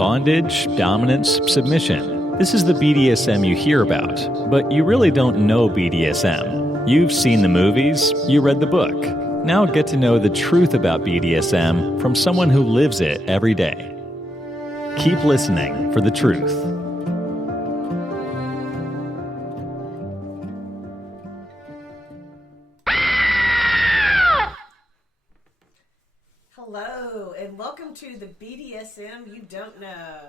Bondage, dominance, submission. This is the BDSM you hear about, but you really don't know BDSM. You've seen the movies, you read the book. Now get to know the truth about BDSM from someone who lives it every day. Keep listening for the truth. Hello, and welcome to the BDSM You Don't Know.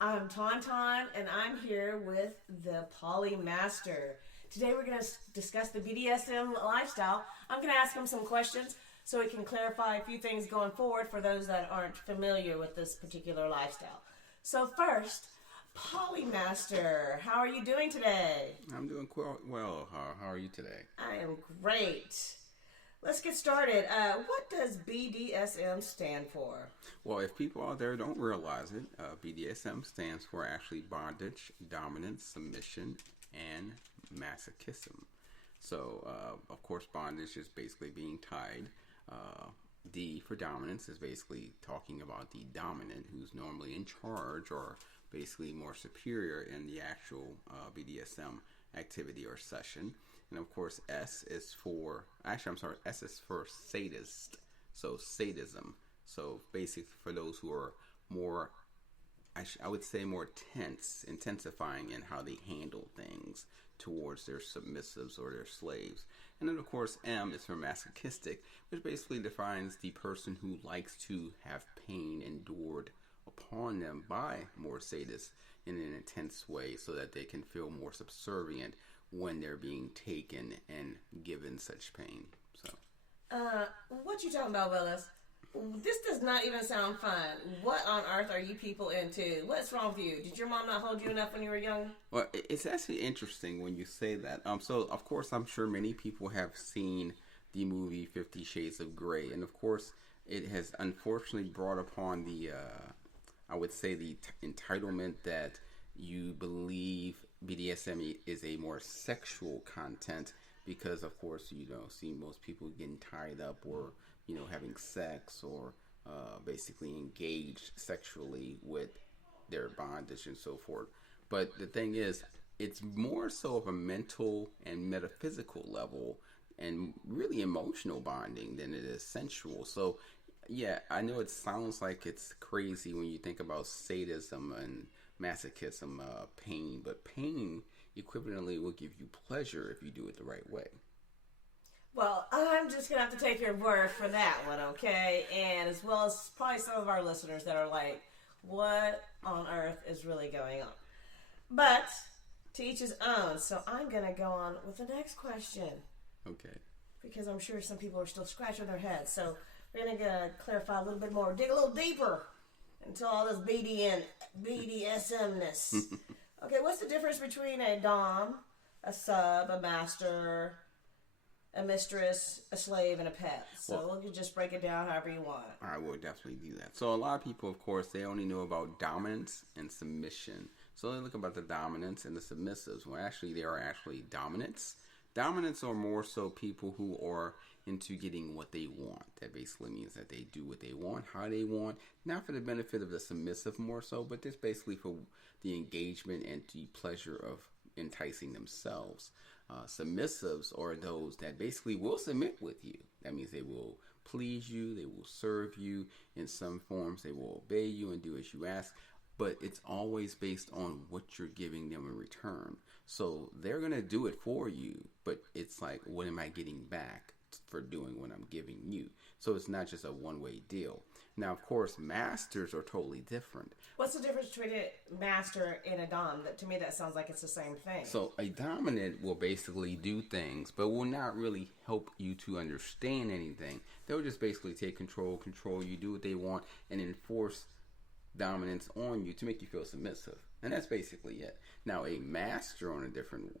I'm Tauntaun, and I'm here with the Poly Master. Today we're going to discuss the BDSM lifestyle. I'm going to ask him some questions so we can clarify a few things going forward for those that aren't familiar with this particular lifestyle. So first, Poly Master, how are you doing today? I'm doing well. How are you today? I am great. Let's get started. What does BDSM stand for? Well, if people out there don't realize it, BDSM stands for actually bondage, dominance, submission, and masochism. So, of course, bondage is basically being tied. D for dominance is basically talking about the dominant who's normally in charge or basically more superior in the actual BDSM activity or session. And of course, S is for sadist. So sadism. So basically for those who are more, I would say more tense, intensifying in how they handle things towards their submissives or their slaves. And then of course, M is for masochistic, which basically defines the person who likes to have pain endured upon them by more sadists in an intense way so that they can feel more subservient when they're being taken and given such pain. So, what you talking about, Willis? This does not even sound fun. What on earth are you people into? What's wrong with you? Did your mom not hold you enough when you were young? Well, it's actually interesting when you say that. So of course, I'm sure many people have seen the movie 50 Shades of Grey, and of course, it has unfortunately brought upon the, I would say, the entitlement that you believe BDSM is a more sexual content because, of course, see most people getting tied up or, having sex or basically engaged sexually with their bondage and so forth. But the thing is, it's more so of a mental and metaphysical level and really emotional bonding than it is sensual. So, yeah, I know it sounds like it's crazy when you think about sadism and masochism, pain, but pain equivalently will give you pleasure if you do it the right way. Well, I'm just going to have to take your word for that one, okay? And as well as probably some of our listeners that are like, what on earth is really going on? But to each his own. So I'm going to go on with the next question. Okay. Because I'm sure some people are still scratching their heads. So we're going to clarify a little bit more, dig a little deeper into all this BDSM-ness. Okay, what's the difference between a dom, a sub, a master, a mistress, a slave, and a pet? So we'll just break it down however you want. I will definitely do that. So a lot of people, of course, they only know about dominance and submission. So they look about the dominance and the submissives. Well, actually, there are actually dominants. Dominants are more so people who are into getting what they want. That basically means that they do what they want, how they want, not for the benefit of the submissive more so, but just basically for the engagement and the pleasure of enticing themselves. Submissives are those that basically will submit with you. That means they will please you, they will serve you in some forms, they will obey you and do as you ask, but it's always based on what you're giving them in return. So they're going to do it for you, but it's like, what am I getting back for doing what I'm giving you? So it's not just a one-way deal. Now, of course, masters are totally different. What's the difference between a master and a dom? To me, that sounds like it's the same thing. So a dominant will basically do things, but will not really help you to understand anything. They'll just basically take control you, do what they want, and enforce dominance on you to make you feel submissive. And that's basically it. Now, a master on a different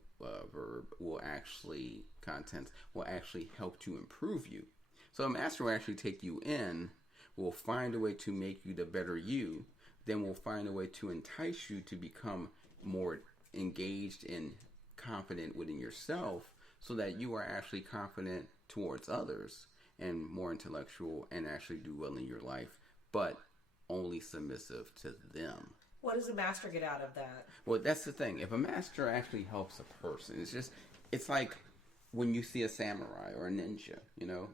verb will actually help to improve you. So a master will actually take you in, will find a way to make you the better you, then will find a way to entice you to become more engaged and confident within yourself so that you are actually confident towards others and more intellectual and actually do well in your life. But only submissive to them. What does a master get out of that? Well, that's the thing. If a master actually helps a person, it's like when you see a samurai or a ninja,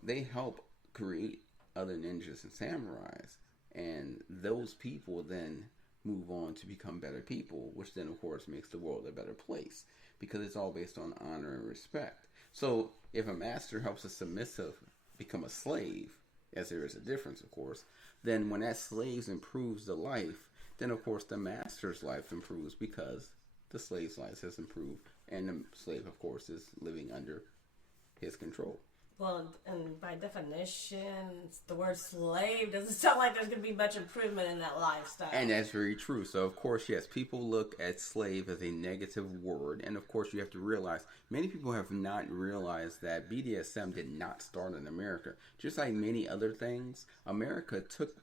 they help create other ninjas and samurais. And those people then move on to become better people, which then, of course, makes the world a better place because it's all based on honor and respect. So if a master helps a submissive become a slave, as there is a difference, of course, then when that slave improves the life, then, of course, the master's life improves because the slave's life has improved. And the slave, of course, is living under his control. Well, and by definition, the word slave doesn't sound like there's going to be much improvement in that lifestyle. And that's very true. So, of course, yes, people look at slave as a negative word. And, of course, you have to realize, many people have not realized that BDSM did not start in America. Just like many other things, America took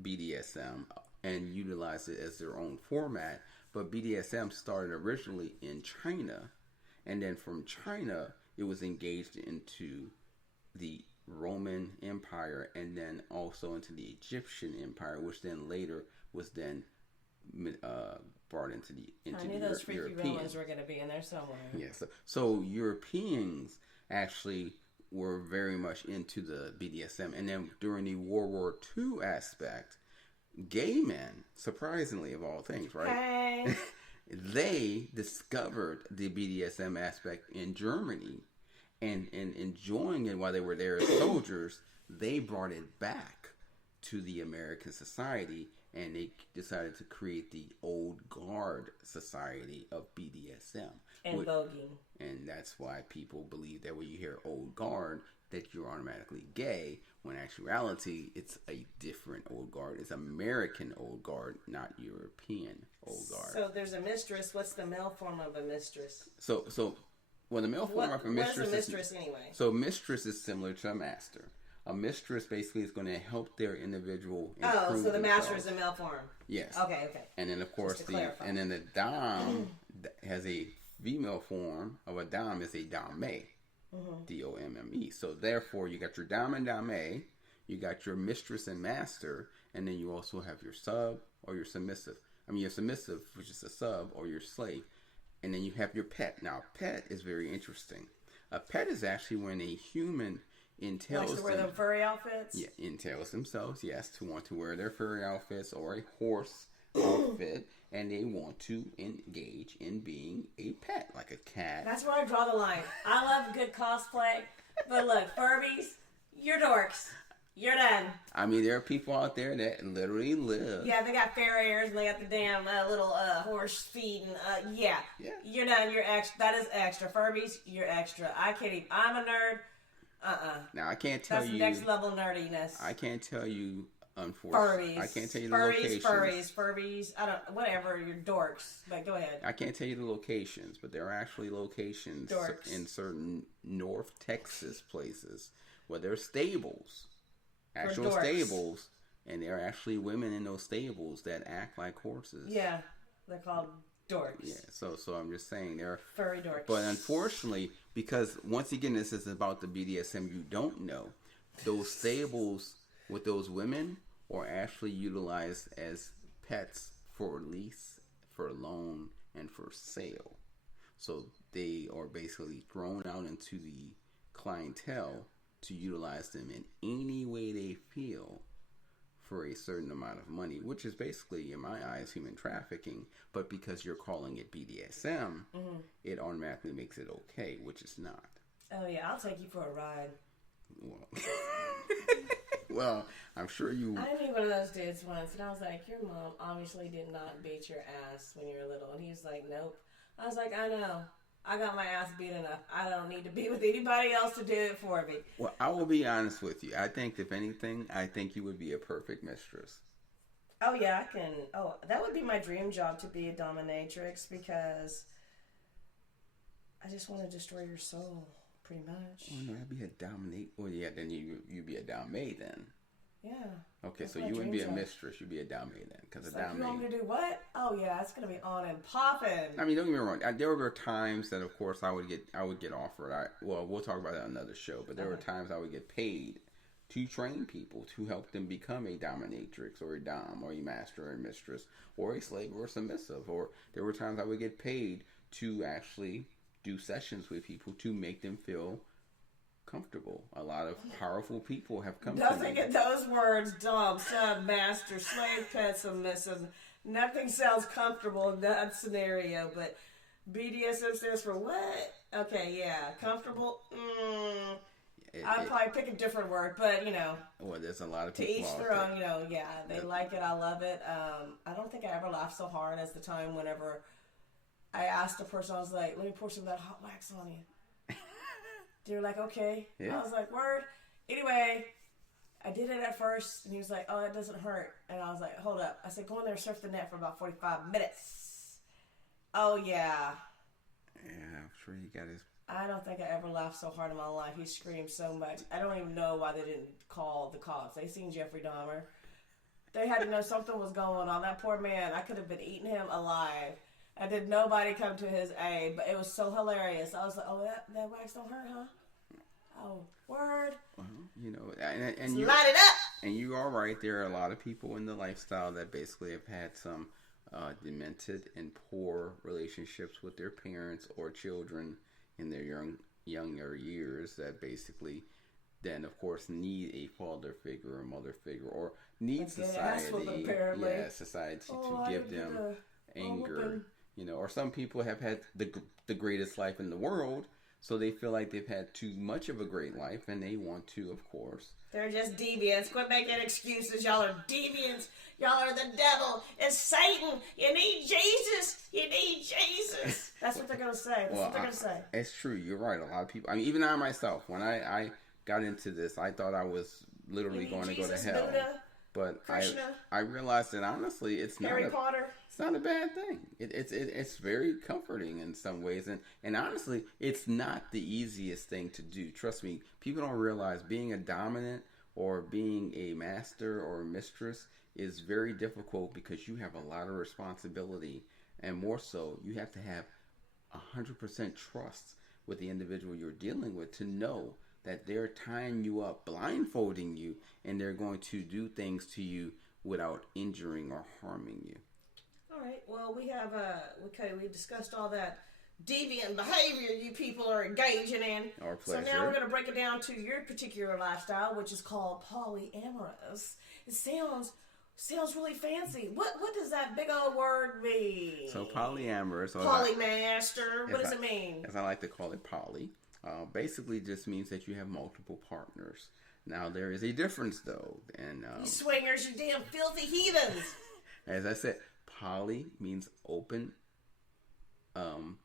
BDSM and utilized it as their own format. But BDSM started originally in China. And then from China, it was engaged into the Roman Empire and then also into the Egyptian Empire, which then later was then brought into the I knew those freaky Romans were going to be in there somewhere. Yes. So Europeans actually were very much into the BDSM. And then during the World War II aspect, gay men, surprisingly of all things, right? Hey. They discovered the BDSM aspect in Germany and enjoying it while they were there as soldiers. They brought it back to the American society and they decided to create the Old Guard Society of BDSM. And voguing. And that's why people believe that when you hear Old Guard, that you're automatically gay, when in actuality, it's a different Old Guard. It's American Old Guard, not European Old Guard. So there's a mistress. What's the male form of a mistress? Well, the male form of a mistress what is a mistress anyway? So mistress is similar to a master. A mistress basically is going to help their individual improve so the master themselves. is a male form. Yes. Okay. And then of course the dom has a female form of a dom is a dame. D-O-M-M-E. So therefore you got your dom and dame, you got your mistress and master, and then you also have your sub or your submissive. I mean your submissive, which is a sub, or your slave. And then you have your pet. Now pet is very interesting. A pet is actually when a human entails likes to wear them furry outfits? Yeah, entails themselves, yes, to want to wear their furry outfits or a horse outfit, and they want to engage in being a pet, like a cat. That's where I draw the line. I love good cosplay, but look, Furbies, you're dorks. You're done. I mean, there are people out there that literally live. Yeah, they got farriers and they got the damn little horse feet and yeah. You're done. You're extra. That is extra. Furbies, you're extra. I can't even. I'm a nerd. Now I can't tell you. That's next level nerdiness. I can't tell you. Unfortunately, Furbies. I can't tell you the locations. Furbies. I don't. Whatever. You're dorks. But go ahead. I can't tell you the locations, but there are actually locations in certain North Texas places where there are stables, actual stables, and there are actually women in those stables that act like horses. Yeah, they're called dorks. Yeah. So I'm just saying there are furry dorks. But unfortunately, because once again, this is about the BDSM you don't know. Those stables with those women are actually utilized as pets for lease, for loan, and for sale. So they are basically thrown out into the clientele to utilize them in any way they feel for a certain amount of money, which is basically, in my eyes, human trafficking. But because you're calling it BDSM, it automatically makes it okay, which is not. Oh yeah, I'll take you for a ride. Well, I'm sure you... I knew one of those dudes once, and I was like, your mom obviously did not beat your ass when you were little. And he was like, nope. I was like, I know. I got my ass beat enough. I don't need to be with anybody else to do it for me. Well, I will be honest with you. I think, if anything, I think you would be a perfect mistress. Oh, yeah, I can... Oh, that would be my dream job, to be a dominatrix, because I just want to destroy your soul. Pretty much. Oh, no, that'd be a dominate. Well, yeah, then you'd be a dame then. Yeah. Okay, so you wouldn't be a mistress. You'd be a dame then. Because a dame. You want me to do what? Oh, yeah, it's going to be on and popping. I mean, don't get me wrong. There were times that, of course, I would get offered. We'll talk about that on another show. But there were times I would get paid to train people, to help them become a dominatrix or a dom or a master or a mistress or a slave or a submissive. Or there were times I would get paid to actually do sessions with people to make them feel comfortable. A lot of powerful people have come to me. Nothing in those words, dom, sub, master, slave, pet, submissive. Nothing sounds comfortable in that scenario, but BDSM stands for what? Okay, yeah. Comfortable? I'd probably pick a different word, but, Well, there's a lot of to people each out their there. own, they like it, I love it. I don't think I ever laughed so hard as the time whenever I asked a person, I was like, let me pour some of that hot wax on you. They were like, okay. Yeah. I was like, word. Anyway, I did it at first, and he was like, oh, it doesn't hurt. And I was like, hold up. I said, go in there and surf the net for about 45 minutes. Oh, yeah. Yeah, I'm sure he got his... I don't think I ever laughed so hard in my life. He screamed so much. I don't even know why they didn't call the cops. They seen Jeffrey Dahmer. They had to know something was going on. That poor man, I could have been eating him alive. And did nobody come to his aid, but it was so hilarious. I was like, oh, that wax don't hurt, huh? Oh, word. And you light it up. And you are right. There are a lot of people in the lifestyle that basically have had some demented and poor relationships with their parents or children in their younger years that basically then, of course, need a father figure or mother figure or need society. Society to give them anger. Or some people have had the greatest life in the world, so they feel like they've had too much of a great life, and they want to, of course. They're just deviants. Quit making excuses. Y'all are deviants. Y'all are the devil. It's Satan. You need Jesus. You need Jesus. That's what they're going to say. That's what they're going to say. It's true. You're right. A lot of people, even I myself, when I got into this, I thought I was literally going to go to hell. Buddha, but Krishna, I realized that honestly, it's Harry Potter. It's not a bad thing. It's very comforting in some ways, and honestly, it's not the easiest thing to do. Trust me, people don't realize being a dominant or being a master or a mistress is very difficult because you have a lot of responsibility, and more so, you have to have 100% trust with the individual you're dealing with to know that they're tying you up, blindfolding you, and they're going to do things to you without injuring or harming you. All right. Well, we have we discussed all that deviant behavior you people are engaging in. Our pleasure. So now we're going to break it down to your particular lifestyle, which is called polyamorous. It sounds really fancy. What does that big old word mean? So polyamorous, or polymaster. What does it mean? As I like to call it, poly. Basically just means that you have multiple partners. Now there is a difference though, and you swingers, you damn filthy heathens. As I said, poly means open,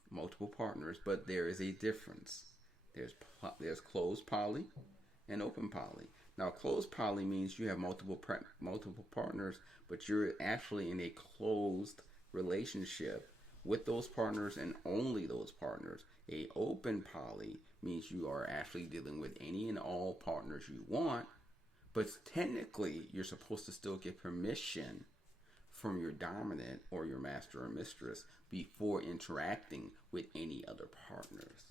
multiple partners, but there is a difference. There's closed poly and open poly. Now, closed poly means you have multiple partners, but you're actually in a closed relationship with those partners and only those partners. A open poly means you are actually dealing with any and all partners you want, but technically you're supposed to still get permission from your dominant or your master or mistress before interacting with any other partners.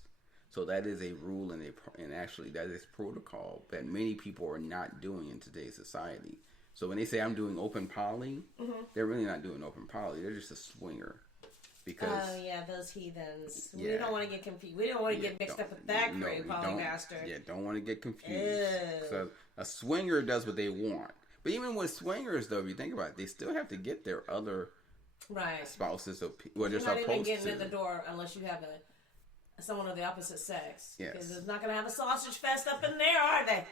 So that is a rule and actually that is protocol that many people are not doing in today's society. So when they say I'm doing open poly, they're really not doing open poly. They're just a swinger. Because, those heathens. Yeah. We don't want to get confused. We don't want to get mixed up with that crew, polymaster. Don't want to get confused. So a swinger does what they want. But even with swingers, though, if you think about it, they still have to get their other spouses. Well, they're supposed to. You're not even getting in the door unless you have someone of the opposite sex. Yes. Because it's not going to have a sausage fest up in there, are they?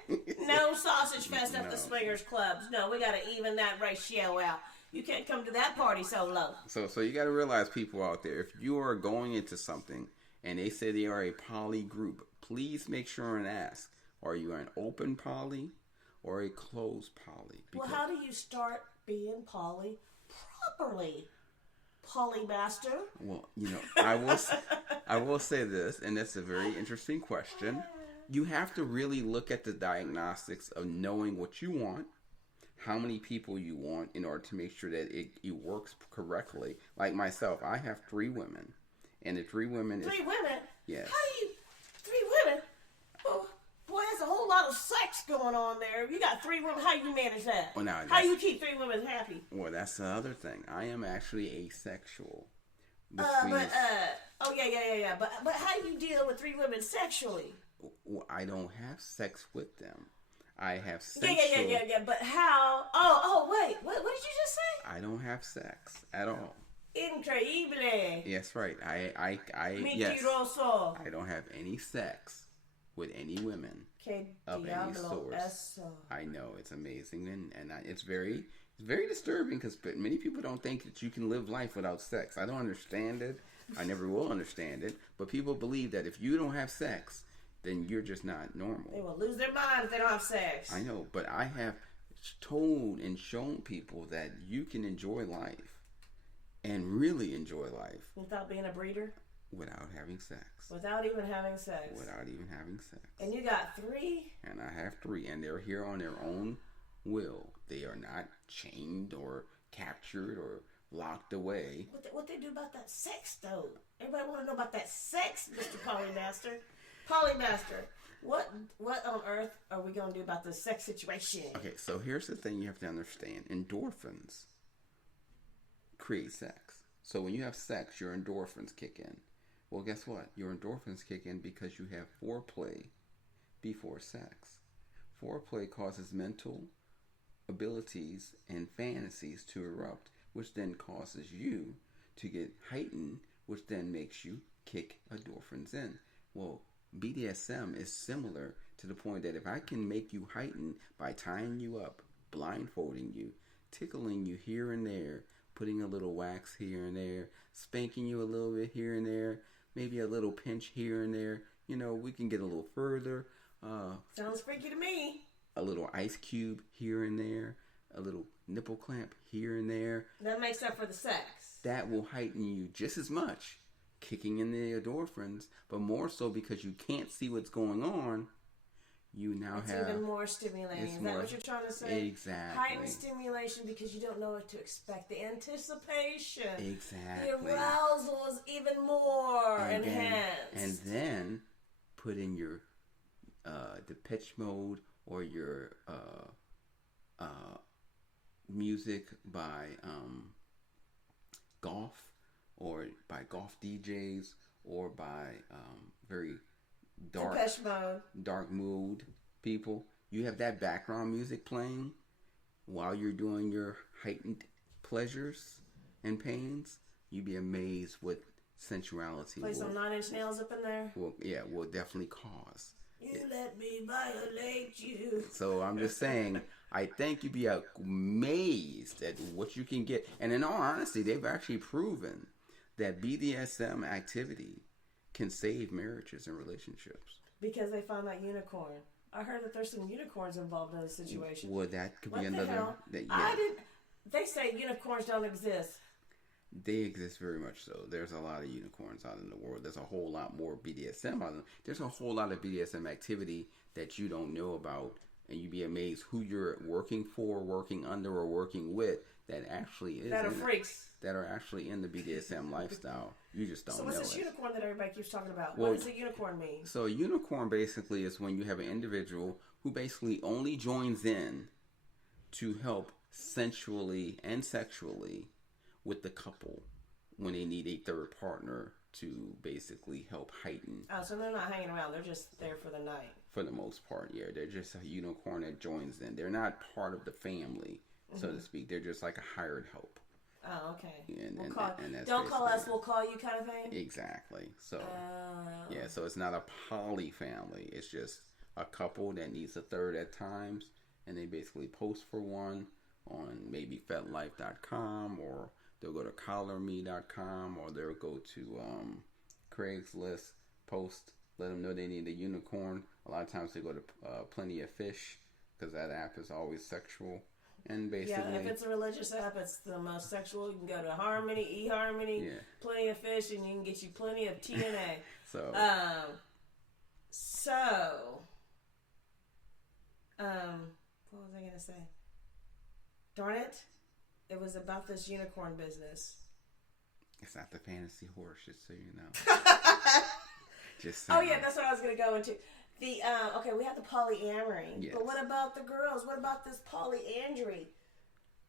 No sausage fest at the swingers clubs. No, we got to even that ratio out. You can't come to that party solo. So you got to realize, people out there, if you are going into something and they say they are a poly group, please make sure and ask, are you an open poly or a closed poly? Well, how do you start being poly properly, polymaster? Well, I will say this, and that's a very interesting question. You have to really look at the diagnostics of knowing what you want, how many people you want, in order to make sure that it works correctly. Like myself, I have 3 women, and the 3 women. 3 women? Yes. How do you 3 women? Oh, boy, that's a whole lot of sex going on there. You got 3 women. How you manage that? Well, now, how you keep 3 women happy? Well, that's the other thing. I am actually asexual. Oh yeah. But how do you deal with 3 women sexually? Well, I don't have sex with them. I have sexual. Yeah. But how? Oh, wait. What did you just say? I don't have sex at all. Increíble. Yes, right. I Mentiroso. I don't have any sex with any women Que of any diablo source. eso. I know, it's amazing, and it's very disturbing because many people don't think that you can live life without sex. I don't understand it. I never will understand it. But people believe that if you don't have sex, then you're just not normal. They will lose their mind if they don't have sex. I know, but I have told and shown people that you can enjoy life and really enjoy life without being a breeder? Without having sex. Without even having sex. Without even having sex. And you got 3? And I have 3, and they're here on their own will. They are not chained or captured or locked away. What they do about that sex, though? Everybody want to know about that sex, Mr. Polymaster. Polymaster, what on earth are we going to do about the sex situation? Okay, so here's the thing you have to understand. Endorphins create sex. So when you have sex, your endorphins kick in. Well, guess what? Your endorphins kick in because you have foreplay before sex. Foreplay causes mental abilities and fantasies to erupt, which then causes you to get heightened, which then makes you kick endorphins in. Well, BDSM is similar to the point that if I can make you heightened by tying you up, blindfolding you, tickling you here and there, putting a little wax here and there, spanking you a little bit here and there, maybe a little pinch here and there, we can get a little further. Sounds freaky to me. A little ice cube here and there, a little nipple clamp here and there. That makes up for the sex. That will heighten you just as much, kicking in the endorphins, but more so because you can't see what's going on. You now it's have even more stimulating. Is that what you're trying to say? Exactly. Heightened stimulation because you don't know what to expect. The anticipation. Exactly. The arousal is even more enhanced. And then put in your Depeche Mode or your music by golf or by golf DJs or by very dark mood people. You have that background music playing while you're doing your heightened pleasures and pains. You'd be amazed what sensuality play some 9 Inch Nails up in there. Will definitely cause. Let me violate you. So I'm just saying, I think you'd be amazed at what you can get. And in all honesty, they've actually proven that BDSM activity can save marriages and relationships. Because they found that unicorn. I heard that there's some unicorns involved in this situation. Well, that could be another. Hell? They say unicorns don't exist. They exist very much so. There's a lot of unicorns out in the world. There's a whole lot more BDSM out there. There's a whole lot of BDSM activity that you don't know about, and you'd be amazed who you're working for, working under, or working with that actually is. That are freaks. That are actually in the BDSM lifestyle. You just don't know. So what's this unicorn that everybody keeps talking about? Well, what does a unicorn mean? So a unicorn basically is when you have an individual who basically only joins in to help sensually and sexually with the couple when they need a third partner to basically help heighten. Oh, so they're not hanging around. They're just there for the night. For the most part, yeah. They're just a unicorn that joins in. They're not part of the family, so to speak. They're just like a hired help. Oh, okay. And don't call us, we'll call you kind of thing? Exactly. So, yeah, so it's not a poly family. It's just a couple that needs a third at times, and they basically post for one on maybe FetLife.com, or they'll go to CollarMe.com, or they'll go to Craigslist, post, let them know they need a unicorn. A lot of times they go to Plenty of Fish, because that app is always sexual. And basically, yeah, if it's a religious app, it's the most sexual. You can go to Harmony, eHarmony, Plenty of Fish, and you can get you plenty of TNA. So, what was I going to say? Darn it. It was about this unicorn business. It's not the fantasy horse, just so you know. Just saying. Oh, yeah, that's what I was going to go into. The okay, we have the polyamory, Yes. but what about the girls? What about this polyandry?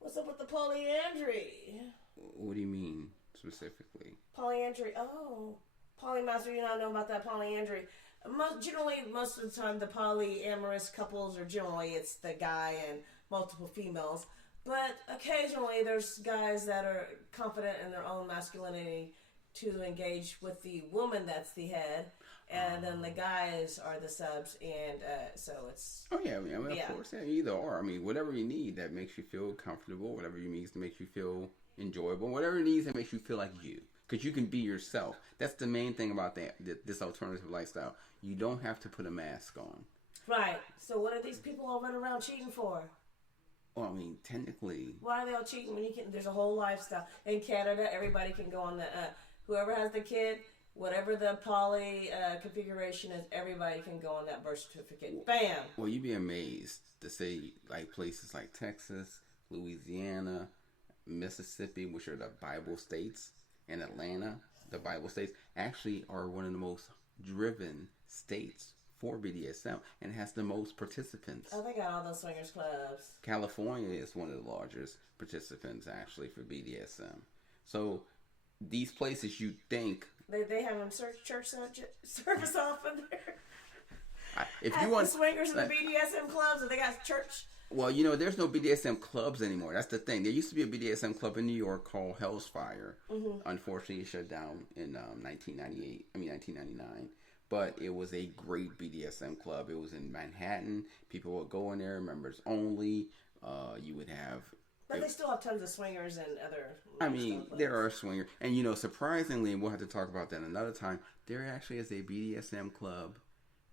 What's up with the polyandry? What do you mean specifically? Polyandry. Oh, polymaster. You don't know about that polyandry. Most of the time, the polyamorous couples are generally it's the guy and multiple females. But occasionally, there's guys that are confident in their own masculinity to engage with the woman that's the head, and then the guys are the subs, and so it's. Oh yeah, of course, either or. I mean, whatever you need that makes you feel comfortable, whatever you need to make you feel enjoyable, whatever it needs that makes you feel like you, because you can be yourself. That's the main thing about this alternative lifestyle. You don't have to put a mask on. Right. So what are these people all running around cheating for? Well, I mean, technically. Why are they all cheating when you can? There's a whole lifestyle in Canada. Everybody can go on the. Whoever has the kid, whatever the poly configuration is, everybody can go on that birth certificate. Bam! Well, you'd be amazed to say, like, places like Texas, Louisiana, Mississippi, which are the Bible states, and Atlanta, the Bible states, actually are one of the most driven states for BDSM and has the most participants. Oh, they got all those swingers clubs. California is one of the largest participants, actually, for BDSM. So these places you think they have them church service off in there. if At you want the swingers and the BDSM clubs, and they got church. Well, there's no BDSM clubs anymore. That's the thing. There used to be a BDSM club in New York called Hell's Fire. Mm-hmm. Unfortunately, it shut down in 1999. But it was a great BDSM club. It was in Manhattan. People would go in there, members only. You would have. But they still have tons of swingers and other. I mean, there are swingers. And, surprisingly, and we'll have to talk about that another time, there actually is a BDSM club,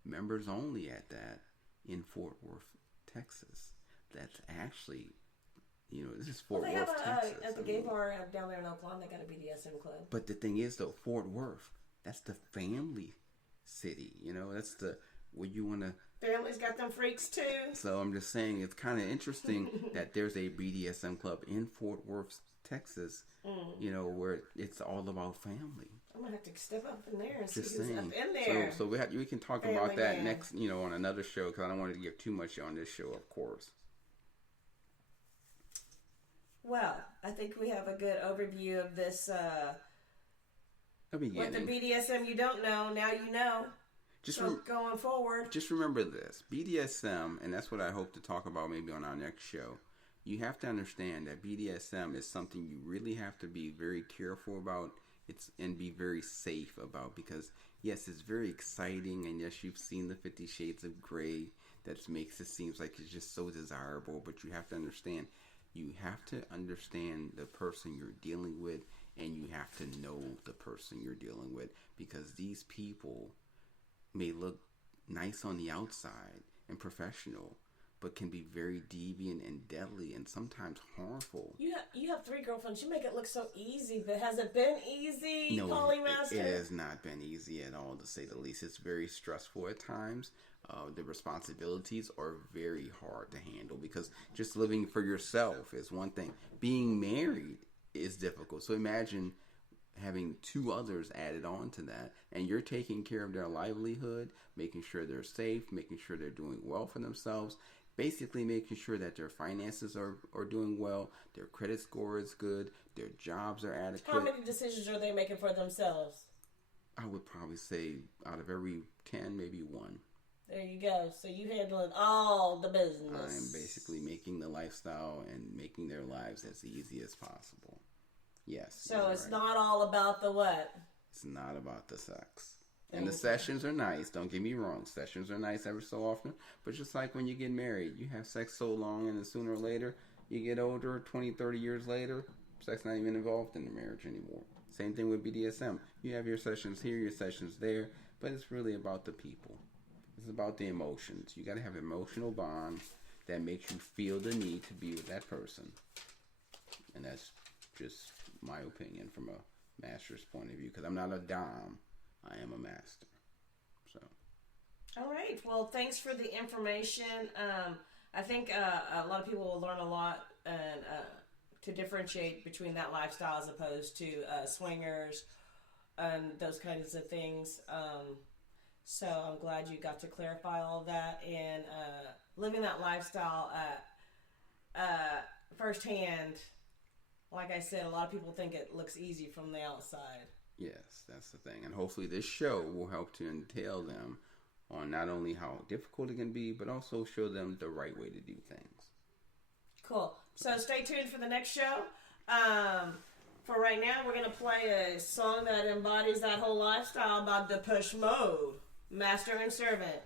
members only at that, in Fort Worth, Texas. That's actually, this is Fort Worth, Texas. At the gay bar down there in Oakland, they got a BDSM club. But the thing is, though, Fort Worth, that's the family city. That's the where you want to. Family's got them freaks too. So I'm just saying, it's kind of interesting that there's a BDSM club in Fort Worth, Texas. Where it's all about family. I'm gonna have to step up in there and Just see who's saying. up in there. So we can talk Family about that man. next, on another show, because I don't want to give too much on this show, of course. Well, I think we have a good overview of this. What the BDSM you don't know, now you know. Going forward. Just remember this. BDSM, and that's what I hope to talk about maybe on our next show. You have to understand that BDSM is something you really have to be very careful about and be very safe about, because, yes, it's very exciting, and yes, you've seen the 50 Shades of Grey. That makes it seem like it's just so desirable, but you have to understand the person you're dealing with, and you have to know the person you're dealing with, because these people may look nice on the outside and professional, but can be very deviant and deadly and sometimes harmful. You have 3 girlfriends. You make it look so easy, but has it been easy, No, Polymaster? it has not been easy at all, to say the least. It's very stressful at times. The responsibilities are very hard to handle, because just living for yourself is one thing. Being married is difficult. So imagine having 2 others added on to that, and you're taking care of their livelihood, making sure they're safe, making sure they're doing well for themselves, basically making sure that their finances are doing well, their credit score is good, their jobs are adequate. How many decisions are they making for themselves? I would probably say out of every 10, maybe 1. There you go. So you handling all the business. I am basically making the lifestyle and making their lives as easy as possible. Yes. So it's not all about the what? It's not about the sex. And the sessions are nice. Don't get me wrong. Sessions are nice every so often. But just like when you get married, you have sex so long, and then sooner or later, you get older, 20, 30 years later, sex not even involved in the marriage anymore. Same thing with BDSM. You have your sessions here, your sessions there, but it's really about the people. It's about the emotions. You got to have an emotional bond that makes you feel the need to be with that person. And that's just my opinion from a master's point of view, because I'm not a dom. I am a master. So. All right. Well, thanks for the information. I think a lot of people will learn a lot and to differentiate between that lifestyle as opposed to swingers and those kinds of things. So I'm glad you got to clarify all of that and living that lifestyle firsthand. Like I said, a lot of people think it looks easy from the outside. Yes, that's the thing. And hopefully this show will help to entail them on not only how difficult it can be, but also show them the right way to do things. Cool. So stay tuned for the next show. For right now, we're going to play a song that embodies that whole lifestyle about Depeche Mode, Master and Servant.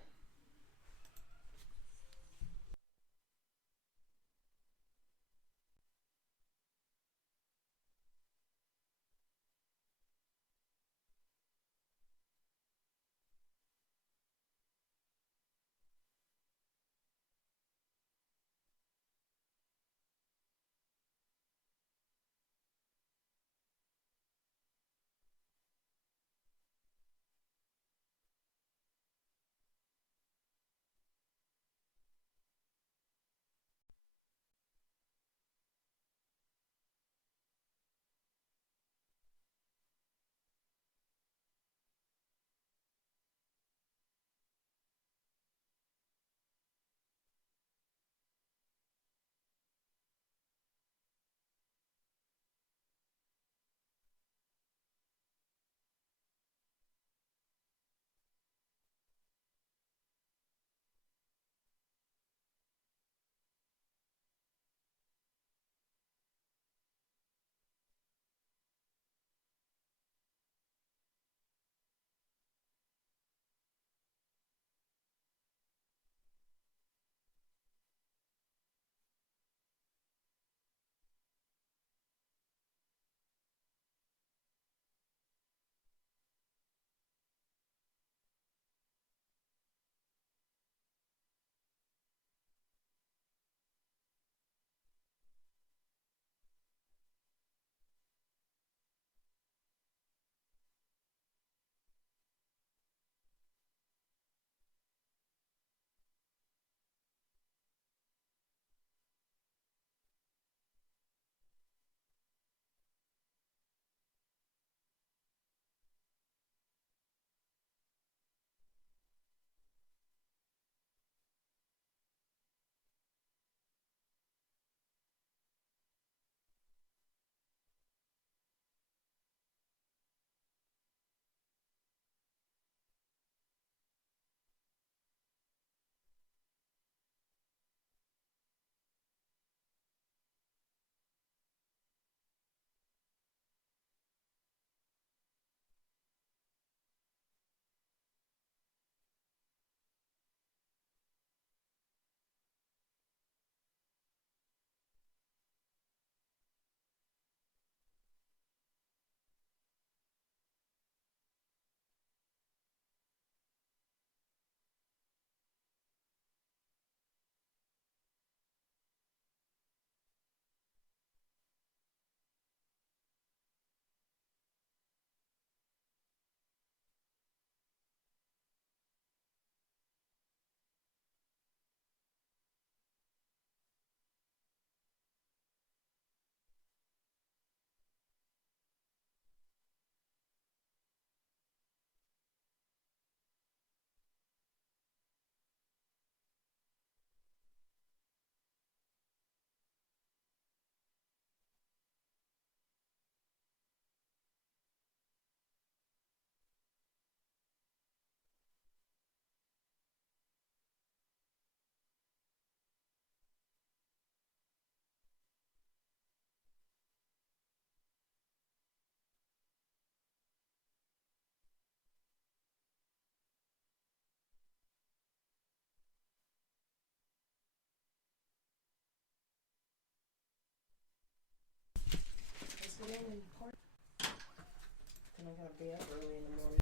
Then I gotta be up early in the morning.